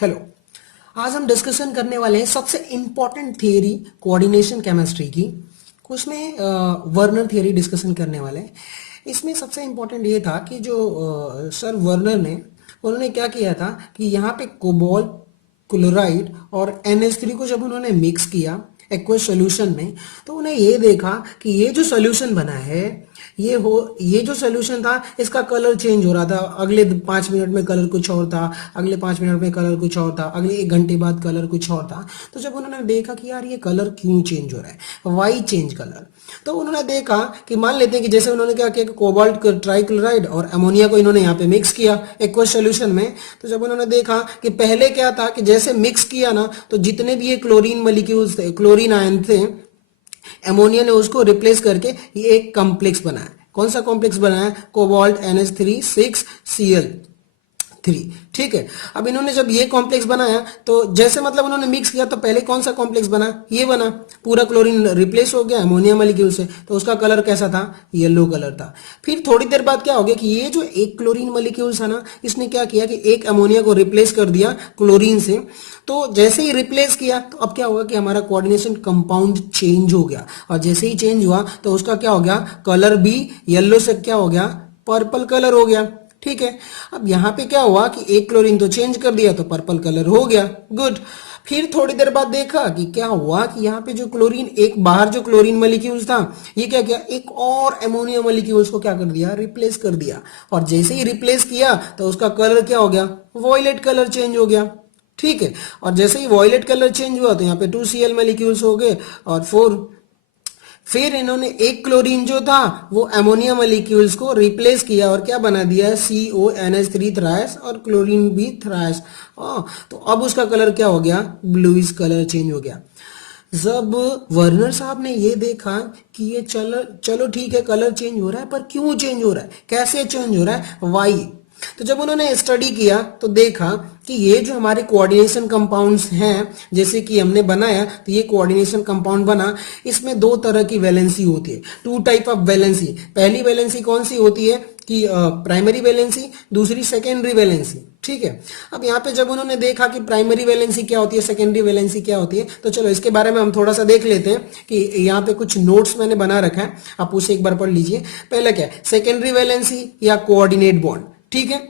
Hello. आज हम discussion करने वाले हैं सबसे इंपॉर्टेंट थियरी कोऑर्डिनेशन केमिस्ट्री की। उसमें वर्नर थियरी डिस्कशन करने वाले हैं। इसमें सबसे इंपॉर्टेंट ये था कि जो सर वर्नर ने उन्होंने क्या किया था कि यहाँ पे कोबाल्ट क्लोराइड और NH3 को जब उन्होंने मिक्स किया एक्वस सॉल्यूशन में, तो उन्हें ये देखा कि ये जो सॉल्यूशन बना है ये जो सॉल्यूशन था इसका कलर चेंज हो रहा था। अगले 5 मिनट में कलर कुछ और था, अगले 5 मिनट में कलर कुछ और था, अगले 1 घंटे बाद कलर कुछ और था। तो जब उन्होंने देखा कि यार ये कलर क्यों चेंज हो रहा है, वाई चेंज कलर, तो उन्होंने देखा कि मान लेते हैं कि जैसे उन्होंने क्या किया कि कोबाल्ट ट्राइक्लोराइड और अमोनिया को इन्होंने यहाँ पे मिक्स किया एक्वस सॉल्यूशन में। तो जब उन्होंने देखा कि पहले क्या था कि जैसे मिक्स किया ना, तो जितने भी ये क्लोरीन मॉलिक्यूल्स थे, क्लोरीन आयन थे, अमोनिया ने उसको रिप्लेस करके ये एक कॉम्प्लेक्स बनाया। कौन सा कॉम्प्लेक्स बनाया? Cobalt NH3 6Cl3। ठीक है। अब इन्होंने जब ये कॉम्प्लेक्स बनाया तो जैसे मतलब उन्होंने मिक्स किया तो पहले कौन सा कॉम्प्लेक्स बना? ये बना। पूरा क्लोरीन रिप्लेस हो गया अमोनिया मॉलिक्यूल से, तो उसका कलर कैसा था? येलो कलर था। फिर थोड़ी देर बाद क्या हो गया कि ये जो एक क्लोरीन मॉलिक्यूल था ना, इसने क्या किया कि एक अमोनिया को रिप्लेस कर दिया क्लोरीन से। तो जैसे ही रिप्लेस किया तो अब क्या होगा कि हमारा कोऑर्डिनेशन कंपाउंड चेंज हो गया, और जैसे ही चेंज हुआ तो उसका क्या हो गया? कलर भी येलो से क्या हो गया? पर्पल कलर हो गया। ठीक है। अब यहाँ पे क्या हुआ कि एक क्लोरीन तो चेंज कर दिया तो पर्पल कलर हो गया। गुड। फिर थोड़ी देर बाद देखा कि क्या हुआ कि यहाँ पे जो क्लोरीन, एक बाहर जो क्लोरीन मॉलिक्यूल्स था, ये क्या किया? एक और अमोनिया मॉलिक्यूल्स को क्या कर दिया? रिप्लेस कर दिया। और जैसे ही रिप्लेस किया तो उसका कलर क्या हो गया? वॉयलेट कलर चेंज हो गया। ठीक है। और जैसे ही वॉयलेट कलर चेंज हुआ तो यहाँ पे 2Cl मॉलिक्यूल्स हो गए और 4। फिर इन्होंने एक क्लोरीन जो था वो अमोनिया मॉलिक्यूल्स को रिप्लेस किया और क्या बना दिया? CONH3 थ्रायस और क्लोरीन भी थ्रायस। तो अब उसका कलर क्या हो गया? ब्लूइश कलर चेंज हो गया। जब वर्नर साहब ने ये देखा कि ये चलो ठीक है, कलर चेंज हो रहा है, पर क्यों चेंज हो रहा है, कैसे चेंज हो रहा है, वाई। तो जब उन्होंने स्टडी किया तो देखा कि ये जो हमारे कोऑर्डिनेशन कंपाउंड्स हैं, जैसे कि हमने बनाया तो ये कोऑर्डिनेशन कंपाउंड बना, इसमें दो तरह की वैलेंसी होती है, 2 टाइप ऑफ वैलेंसी। पहली वैलेंसी कौन सी होती है कि प्राइमरी वैलेंसी, दूसरी सेकेंडरी वैलेंसी। ठीक है। अब यहाँ पे जब उन्होंने देखा कि प्राइमरी वैलेंसी क्या होती है, सेकेंडरी वैलेंसी क्या होती है, तो चलो इसके बारे में हम थोड़ा सा देख लेते हैं कि यहाँ पे कुछ नोट्स मैंने बना रखा है, आप उसे एक बार पढ़ लीजिए। पहले क्या है? सेकेंडरी वैलेंसी या कोऑर्डिनेट बॉन्ड। ठीक है।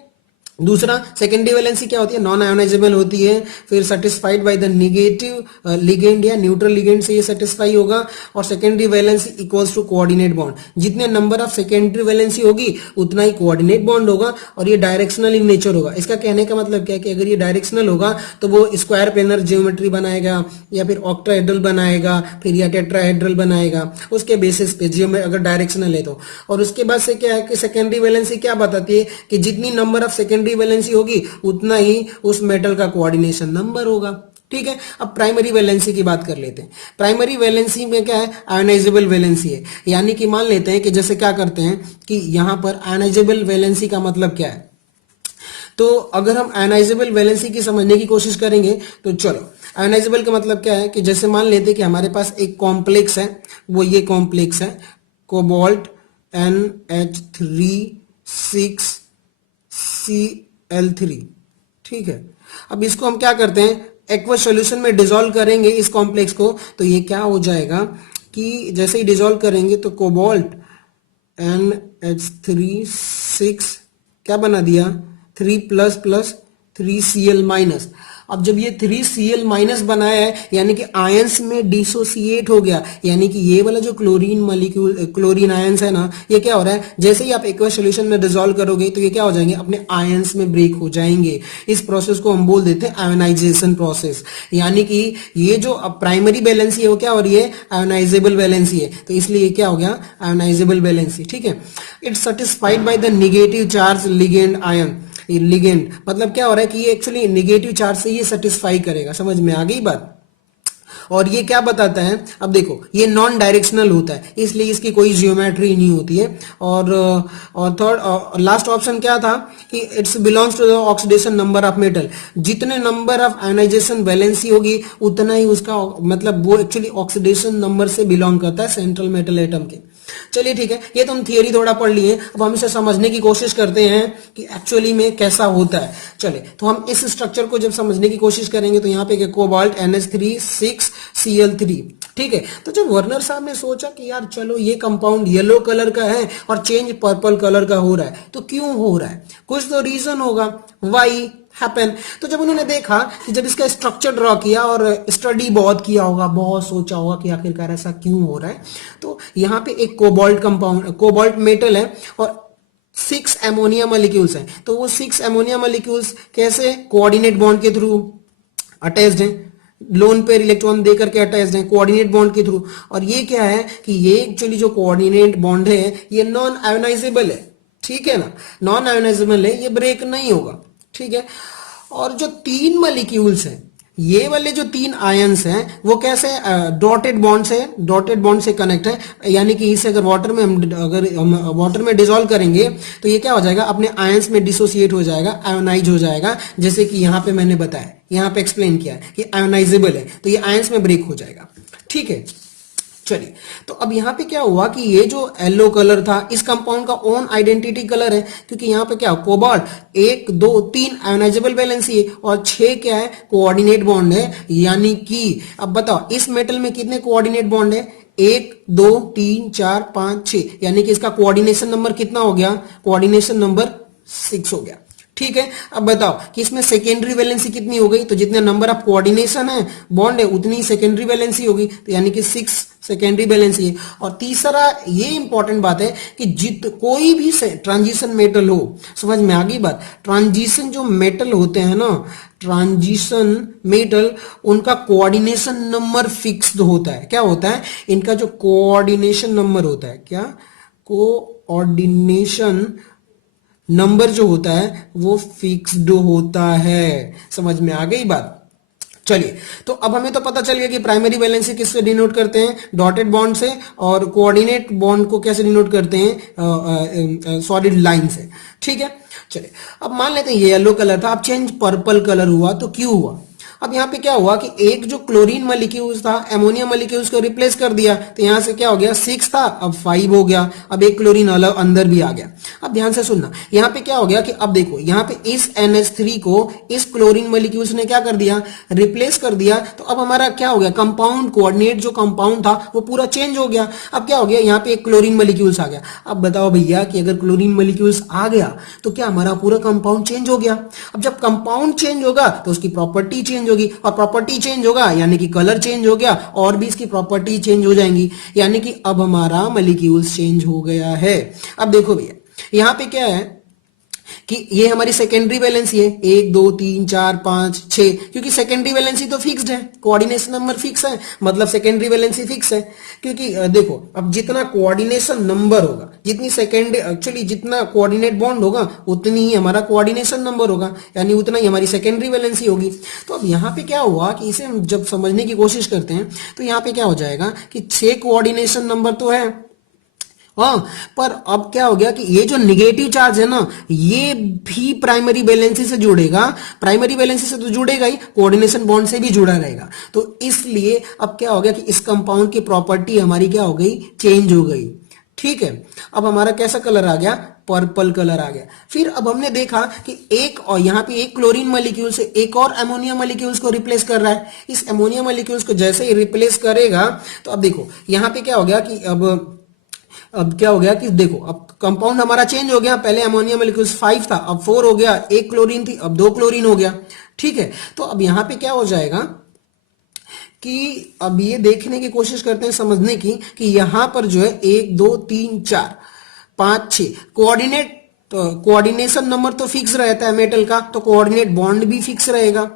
दूसरा सेकेंडरी वैलेंसी क्या होती है? नॉन आयोनाइजेबल होती है। फिर satisfied by the negative ligand या न्यूट्रल लिगेंड से ये सेटिस्फाई होगा। और secondary valency equals to coordinate bond. जितने नंबर ऑफ सेकेंडरी वैलेंसी होगी उतना ही कोऑर्डिनेट बॉन्ड होगा, और ये डायरेक्शनल इन नेचर होगा। इसका कहने का मतलब क्या है कि अगर ये डायरेक्शनल होगा तो वो स्क्वायर प्लेनर ज्योमेट्री बनाएगा, या फिर ऑक्टाहेड्रल बनाएगा, फिर या टेट्राहेड्रल बनाएगा, उसके बेसिस पे अगर डायरेक्शनल है तो। और उसके बाद से क्या है कि सेकेंडरी वैलेंसी क्या बताती है कि जितनी नंबर ऑफ सेकेंडरी वैलेंसी होगी उतना ही उस मेटल का कोऑर्डिनेशन नंबर होगा। ठीक है। अब प्राइमरी वैलेंसी की बात कर लेते हैं। प्राइमरी वैलेंसी में क्या है? आयोनाइजेबल वैलेंसी है। यानी कि मान लेते हैं कि जैसे क्या करते हैं कि यहां पर आयोनाइजेबल वैलेंसी का मतलब क्या है, तो अगर हम आयोनाइजेबल वैलेंसी की समझने की कोशिश करेंगे तो चलो, आयोनाइजेबल का मतलब क्या है कि जैसे मान लेते हैं कि हमारे पास एक कॉम्प्लेक्स है, वो ये कॉम्प्लेक्स है कोबाल्ट NH3 6Cl3। ठीक है। अब इसको हम क्या करते हैं? एक्वस सॉल्यूशन में डिसॉल्व करेंगे इस कॉम्प्लेक्स को, तो ये क्या हो जाएगा कि जैसे ही डिसॉल्व करेंगे तो कोबाल्ट NH3 6 क्या बना दिया? 3++ 3Cl-। अब जब ये 3Cl- बनाया है यानी कि आयंस में डिसोसिएट हो गया, यानी कि ये वाला जो क्लोरीन मॉलिक्यूल, क्लोरीन आयंस है ना, ये क्या हो रहा है? जैसे ही आप एक्वस सॉल्यूशन में डिसॉल्व करोगे तो ये क्या हो जाएंगे? अपने आयंस में ब्रेक हो जाएंगे। इस प्रोसेस को हम बोल देते हैं आयोनाइजेशन प्रोसेस। यानी कि ये जो प्राइमरी वैलेंसी है वो क्या हो रही है? आयोनाइजेबल वैलेंसी है, तो इसलिए क्या हो गया? Ionisable valency. ठीक है। It's satisfied by the negative charge ligand ion. Ligand मतलब क्या हो रहा है कि ये एक्चुअली नेगेटिव चार्ज से ये सेटिस्फाई करेगा। समझ में आ गई बात? और ये क्या बताता है? अब देखो, ये नॉन डायरेक्शनल होता है, इसलिए इसकी कोई जियोमेट्री नहीं होती है। और थर्ड लास्ट ऑप्शन क्या था कि its belongs to the oxidation number of metal. जितने नंबर ऑफ आयोनाइजेशन वैलेंसी होगी उतना ही उसका मतलब वो एक्चुअली ऑक्सीडेशन नंबर से बिलोंग करता है सेंट्रल मेटल एटम के। चलिए ठीक है, ये तो हम थियरी थोड़ा पढ़ लिए, अब हम इसे समझने की कोशिश करते हैं कि एक्चुअली में कैसा होता है। चलिए, तो हम इस स्ट्रक्चर को जब समझने की कोशिश करेंगे तो यहाँ पे कोबाल्ट NH3 6Cl3, ठीक है। तो जब वर्नर साहब ने सोचा कि यार चलो ये कंपाउंड येलो कलर का है और चेंज पर्पल कलर का हो रहा है, तो क्यों हो रहा है, कुछ तो रीजन होगा, वाई हैपन। तो जब उन्होंने देखा कि जब इसका स्ट्रक्चर ड्रॉ किया और स्टडी बहुत किया होगा, बहुत सोचा होगा कि आखिरकार ऐसा क्यों हो रहा है, तो यहाँ पे एक कोबाल्ट कंपाउंड, कोबाल्ट मेटल है और 6 अमोनिया मॉलिक्यूल्स हैं। तो वो 6 अमोनिया मॉलिक्यूल्स कैसे, कोऑर्डिनेट बॉन्ड के थ्रू अटैच्ड हैं, लोन पेयर इलेक्ट्रॉन देकर के अटैच्ड हैं कोऑर्डिनेट बॉन्ड के थ्रू। और ये क्या है कि ये एक्चुअली जो कोऑर्डिनेट बॉन्ड है ये नॉन आयोनाइजेबल है, ठीक है ना, नॉन आयोनाइजेबल है, ये ब्रेक नहीं होगा, ठीक है। और जो 3 मॉलिक्यूल्स हैं, ये वाले जो 3 आयंस हैं वो कैसे, डॉटेड बॉन्ड से, डॉटेड बॉन्ड से कनेक्ट है, यानी कि इसे अगर वाटर में हम वाटर में डिसॉल्व करेंगे तो ये क्या हो जाएगा, अपने आयंस में डिसोसिएट हो जाएगा, आयोनाइज हो जाएगा, जैसे कि यहाँ पे मैंने बताया, यहाँ पे एक्सप्लेन किया है कि आयोनाइजेबल है, तो ये आयंस में ब्रेक हो जाएगा, ठीक है। चलिए, तो अब यहाँ पे क्या हुआ कि ये जो येलो कलर था इस कंपाउंड का ओन आइडेंटिटी कलर है, क्योंकि यहाँ पे क्या, कोबाल्ट 1 2 3 आयोनाइजेबल वैलेंसी है और 6 क्या है, कोऑर्डिनेट बॉन्ड है। यानी कि अब बताओ इस मेटल में कितने कोऑर्डिनेट बॉन्ड है, 1 2 3 4 5 6, यानी कि इसका कोऑर्डिनेशन नंबर कितना हो गया, कोऑर्डिनेशन नंबर 6 हो गया, ठीक है। अब बताओ कि इसमें सेकेंडरी वैलेंसी कितनी हो गई, तो जितने नंबर ऑफ कोऑर्डिनेशन है, बॉन्ड है, उतनी सेकेंडरी वैलेंसी होगी, तो यानी कि 6 सेकेंडरी वैलेंसी है। और तीसरा ये इंपॉर्टेंट बात है कि कोई भी ट्रांजिशन मेटल हो, समझ में आ गई बात, ट्रांजिशन जो मेटल होते हैं ना, ट्रांजिशन मेटल, उनका कोऑर्डिनेशन नंबर फिक्स्ड होता है। क्या होता है, इनका जो कोऑर्डिनेशन नंबर होता है, क्या, कोऑर्डिनेशन नंबर जो होता है वो फिक्स्ड होता है। समझ में आ गई बात। चलिए, तो अब हमें तो पता चल गया कि प्राइमरी वैलेंसी किससे डिनोट करते हैं, डॉटेड बॉन्ड से, और कोऑर्डिनेट बॉन्ड को कैसे डिनोट करते हैं, सॉलिड लाइन से, ठीक है। चलिए, अब मान लेते हैं ये येलो कलर था, अब चेंज पर्पल कलर हुआ, तो क्यों हुआ। अब यहाँ पे क्या हुआ कि एक जो क्लोरीन मॉलिक्यूल्स था, अमोनिया मॉलिक्यूल्स को रिप्लेस कर दिया, तो यहां से क्या हो गया, 6 था अब 5 हो गया, अब एक क्लोरीन अलग अंदर भी आ गया। अब ध्यान से सुनना, यहाँ पे क्या हो गया कि अब देखो यहाँ पे इस NH3 को इस क्लोरीन मॉलिक्यूल्स ने क्या कर दिया, रिप्लेस कर दिया, तो अब हमारा क्या हो गया, कंपाउंड, कोऑर्डिनेट जो कंपाउंड था वो पूरा चेंज हो गया। अब क्या हो गया, यहाँ पे एक क्लोरीन मॉलिक्यूल्स आ गया। अब बताओ भैया कि अगर क्लोरीन मॉलिक्यूल्स आ गया तो क्या हमारा पूरा कंपाउंड चेंज हो गया। अब जब कंपाउंड चेंज होगा तो उसकी प्रॉपर्टी चेंज होगी, और प्रॉपर्टी चेंज होगा यानी कि कलर चेंज हो गया, और भी इसकी प्रॉपर्टी चेंज हो जाएंगी, यानी कि अब हमारा मॉलिक्यूल्स चेंज हो गया है। अब देखो भैया यहां पे क्या है कि ये हमारी सेकेंडरी वैलेंसी है, 1 2 3 4 5 6, क्योंकि सेकेंडरी वैलेंसी तो फिक्स्ड है, कोऑर्डिनेशन नंबर फिक्स है, मतलब सेकेंडरी वैलेंसी फिक्स है। क्योंकि देखो अब जितना कोऑर्डिनेशन नंबर होगा, जितनी सेकेंड एक्चुअली जितना कोऑर्डिनेट बॉन्ड होगा उतनी ही हमारा कोऑर्डिनेशन नंबर होगा, यानी उतना ही हमारी सेकेंडरी वैलेंसी होगी। तो अब यहाँ पे क्या हुआ कि इसे हम जब समझने की कोशिश करते हैं तो यहाँ पे क्या हो जाएगा कि 6 कोऑर्डिनेशन नंबर तो है, हाँ, पर अब क्या हो गया कि ये जो निगेटिव चार्ज है ना, ये भी प्राइमरी वैलेंसी से जुड़ेगा, प्राइमरी वैलेंसी से तो जुड़ेगा ही, कोऑर्डिनेशन बॉन्ड से भी जुड़ा रहेगा। तो इसलिए अब क्या हो गया कि इस कंपाउंड की प्रॉपर्टी हमारी क्या हो गई, चेंज हो गई, ठीक है। अब हमारा कैसा कलर आ गया, पर्पल कलर आ गया। फिर अब हमने देखा कि एक और यहाँ पे एक क्लोरीन मॉलिक्यूल से एक और अमोनिया मॉलिक्यूल्स को रिप्लेस कर रहा है। इस अमोनिया मॉलिक्यूल्स को जैसे ही रिप्लेस करेगा तो अब देखो यहाँ पे क्या हो गया कि अब क्या हो गया कि देखो अब कंपाउंड हमारा चेंज हो गया, पहले अमोनिया मॉलिक्यूल्स 5 था अब 4 हो गया, एक क्लोरीन थी अब 2 क्लोरीन हो गया, ठीक है। तो अब यहां पे क्या हो जाएगा कि अब ये देखने की कोशिश करते हैं समझने की कि यहां पर जो है 1 2 3 4 5 6 कोऑर्डिनेट, तो कोऑर्डिनेशन नंबर तो फिक्स रहता है मेटल का, तो कोऑर्डिनेट बॉन्ड भी फिक्स रहेगा।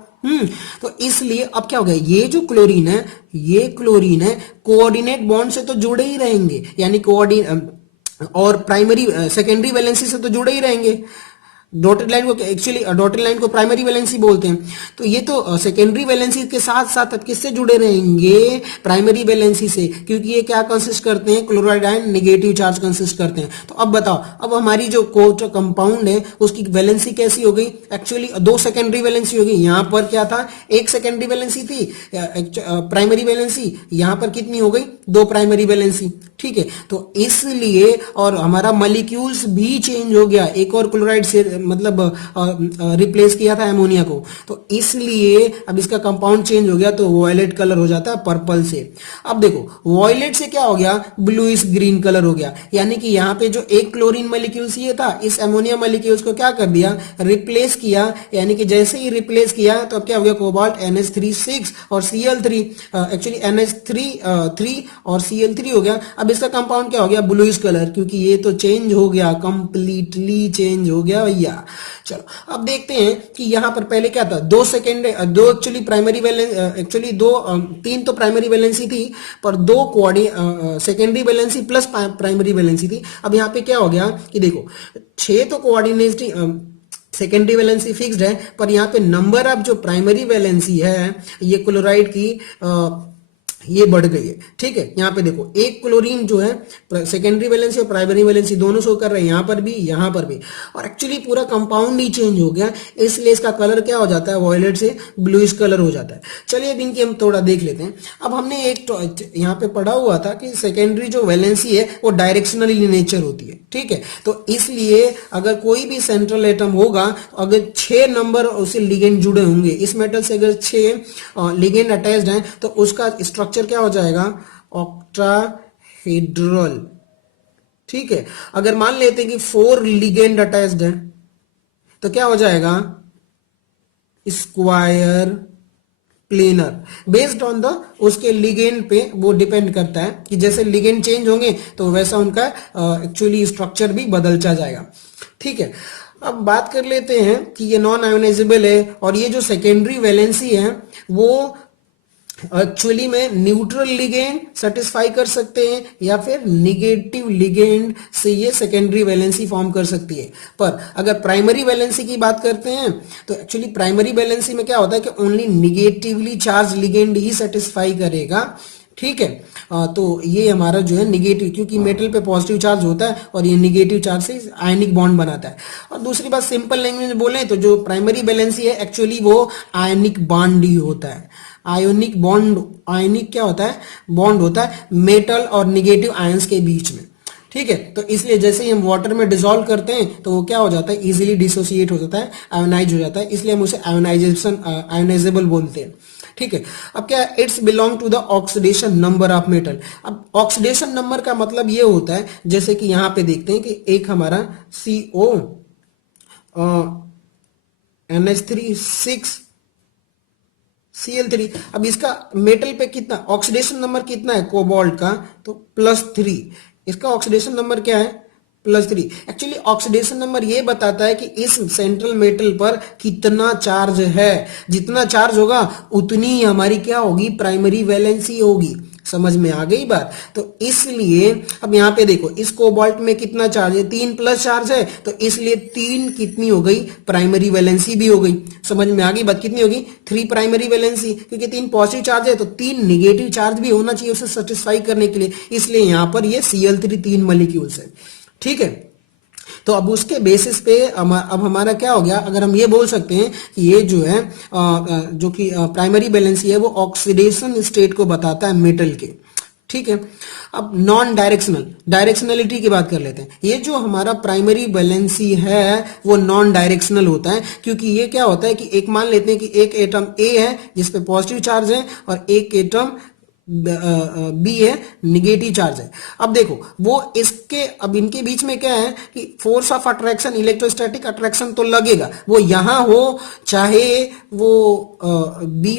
तो इसलिए अब क्या हो गया, ये जो क्लोरीन है, ये क्लोरीन है, कोऑर्डिनेट बॉन्ड से तो जुड़े ही रहेंगे, यानी और प्राइमरी सेकेंडरी वैलेंसी से तो जुड़े ही रहेंगे। डॉटेड लाइन को एक्चुअली डॉटेड लाइन को प्राइमरी वैलेंसी बोलते हैं, तो ये तो सेकेंडरी वैलेंसी के साथ साथ अब किससे जुड़े रहेंगे, प्राइमरी वैलेंसी से, क्योंकि ये क्या कंसिस्ट करते हैं, chloride ion negative charge consist करते हैं। तो अब बताओ, अब हमारी जो कंपाउंड है उसकी वैलेंसी कैसी हो गई, एक्चुअली 2 सेकेंडरी वैलेंसी हो गई। यहाँ पर क्या था, 1 सेकेंडरी वैलेंसी थी प्राइमरी वैलेंसी, यहाँ पर कितनी हो गई, 2 प्राइमरी वैलेंसी, ठीक है, तो इसलिए और हमारा मॉलिक्यूल्स भी चेंज हो गया, एक और क्लोराइड से मतलब रिप्लेस किया था अमोनिया को, तो इसलिए अब इसका कंपाउंड चेंज हो गया, तो वॉयलेट कलर हो जाता है पर्पल से। अब देखो वॉयलेट से क्या हो गया, ब्लूइश ग्रीन कलर हो गया, यानी कि यहाँ पे जो एक क्लोरीन मॉलिक्यूल्स ये था, इस अमोनिया मॉलिक्यूल्स को क्या कर दिया, रिप्लेस किया, यानी कि जैसे ही रिप्लेस किया तो अब क्या हो गया, कोबाल्ट NH3 और Cl3, एक्चुअली NH3 और Cl3 हो गया। अब इसका कंपाउंड क्या हो गया, ब्लूइश कलर, क्योंकि ये तो चेंज हो गया, कंप्लीटली चेंज हो गया भैया। चलो अब देखते हैं कि यहाँ पर पहले क्या था, दो एक्चुअली प्राइमरी वैलेंस, एक्चुअली तीन तो प्राइमरी वैलेंसी थी, पर दो secondary valency plus primary valency थी। अब यहाँ पे क्या हो गया कि देखो 6 तो कोऑर्डिनेट सेकेंडरी वैलेंसी फिक्स्ड है, पर यहाँ पे नंबर ऑफ जो प्राइमरी वैलेंसी है ये क्लोराइड की ये बढ़ गई है, ठीक है। यहाँ पे देखो एक क्लोरीन जो है सेकेंडरी वैलेंसी और प्राइमरी वैलेंसी दोनों शो कर रहे हैं, यहाँ पर भी यहाँ पर भी, और एक्चुअली पूरा कंपाउंड ही चेंज हो गया, इसलिए इसका कलर क्या हो जाता है, वॉयलेट से ब्लूइश कलर हो जाता है। चलिए अब इनकी हम थोड़ा देख लेते हैं। अब हमने एक यहाँ पे पढ़ा हुआ था कि सेकेंडरी जो वैलेंसी है वो डायरेक्शनल इन नेचर होती है, ठीक है। तो इसलिए अगर कोई भी सेंट्रल एटम होगा, अगर 6 नंबर उसे लिगेंड जुड़े होंगे, इस मेटल से अगर 6 लिगेंड अटैच्ड हैं, तो उसका स्ट्रक्चर क्या हो जाएगा, ऑक्टाहेड्रल, ठीक है। अगर मान लेते हैं कि 4 लिगेंड अटैच्ड है तो क्या हो जाएगा, square planar. Based on the उसके लिगेंड पे वो डिपेंड करता है कि जैसे लिगेंड चेंज होंगे तो वैसा उनका एक्चुअली स्ट्रक्चर भी बदलता जाएगा, ठीक है। अब बात कर लेते हैं कि ये नॉन आयोनाइजेबल है, और ये जो सेकेंडरी वैलेंसी है वो एक्चुअली में न्यूट्रल लिगेंड सेटिस्फाई कर सकते हैं, या फिर निगेटिव लिगेंड से ये सेकेंडरी वैलेंसी फॉर्म कर सकती है। पर अगर प्राइमरी वैलेंसी की बात करते हैं तो एक्चुअली प्राइमरी वैलेंसी में क्या होता है कि ओनली निगेटिवली चार्ज लिगेंड ही सेटिस्फाई करेगा, ठीक है। तो ये हमारा जो है निगेटिव, क्योंकि मेटल पे पॉजिटिव चार्ज होता है और ये निगेटिव चार्ज से आयनिक बॉन्ड बनाता है। और दूसरी बात सिंपल लैंग्वेज में बोले तो जो प्राइमरी वैलेंसी है एक्चुअली वो आयनिक बॉन्ड ही होता है, आयोनिक बॉन्ड, आयनिक क्या होता है, बॉन्ड होता है मेटल और निगेटिव आयंस के बीच में, ठीक है। तो इसलिए जैसे ही हम वाटर में डिसॉल्व करते हैं तो वो क्या हो जाता है, इजीली डिसोसिएट हो जाता है, आयोनाइज हो जाता है, इसलिए हम उसे आयोनाइजेबल बोलते हैं, ठीक है। अब क्या, its belong to the oxidation number of metal. अब ऑक्सीडेशन नंबर का मतलब ये होता है, जैसे कि यहां पे देखते हैं कि एक हमारा CO NH3 Cl3, अब इसका मेटल पे कितना ऑक्सीडेशन नंबर कितना है कोबाल्ट का, तो +3, इसका ऑक्सीडेशन नंबर क्या है, +3। एक्चुअली ऑक्सीडेशन नंबर ये बताता है कि इस सेंट्रल मेटल पर कितना चार्ज है, जितना चार्ज होगा उतनी ही हमारी क्या होगी, प्राइमरी वैलेंसी होगी। समझ में आ गई बात। तो इसलिए अब यहाँ पे देखो इस कोबाल्ट में कितना चार्ज है, 3+ चार्ज है, तो इसलिए 3 कितनी हो गई, प्राइमरी वैलेंसी भी हो गई। समझ में आ गई बात, कितनी होगी, 3 प्राइमरी वैलेंसी, क्योंकि 3 पॉजिटिव चार्ज है तो 3 निगेटिव चार्ज भी होना चाहिए उसे सेटिस्फाई करने के लिए, इसलिए यहाँ पर ये Cl3 3 मॉलिक्यूल्स है, ठीक है। तो अब उसके बेसिस पे अब हमारा क्या हो गया, अगर हम ये बोल सकते हैं कि ये जो है जो कि प्राइमरी वैलेंसी है वो ऑक्सीडेशन स्टेट को बताता है मेटल के, ठीक है। अब नॉन डायरेक्शनलिटी की बात कर लेते हैं। ये जो हमारा प्राइमरी वैलेंसी है वो नॉन डायरेक्शनल होता है, क्योंकि ये क्या होता है कि एक मान लेते हैं कि एक एटम A है जिसपे पॉजिटिव चार्ज है और एक एटम B है निगेटिव चार्ज है। अब देखो वो इसके, अब इनके बीच में क्या है कि force of attraction, electrostatic attraction तो लगेगा, वो यहां हो चाहे वो B-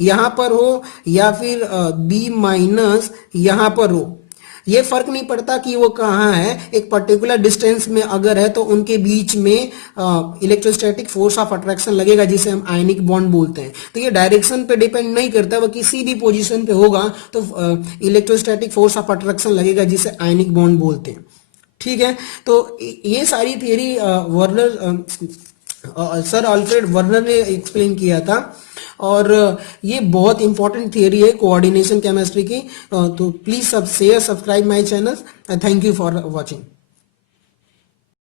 यहां पर हो या फिर B- यहां पर हो, ये फर्क नहीं पड़ता कि वो कहाँ है, एक पर्टिकुलर डिस्टेंस में अगर है तो उनके बीच में इलेक्ट्रोस्टैटिक फोर्स ऑफ अट्रैक्शन लगेगा, जिसे हम आयनिक बॉन्ड बोलते हैं। तो ये डायरेक्शन पे डिपेंड नहीं करता, वो किसी भी पोजीशन पे होगा तो इलेक्ट्रोस्टैटिक फोर्स ऑफ अट्रैक्शन लगेगा, जिसे आयनिक बॉन्ड बोलते हैं, ठीक है। तो ये सारी थियरी सर अल्फ्रेड वर्नर ने एक्सप्लेन किया था, और ये बहुत इंपॉर्टेंट थियरी है कोऑर्डिनेशन केमिस्ट्री की। तो please share, subscribe my channel. Thank you for watching.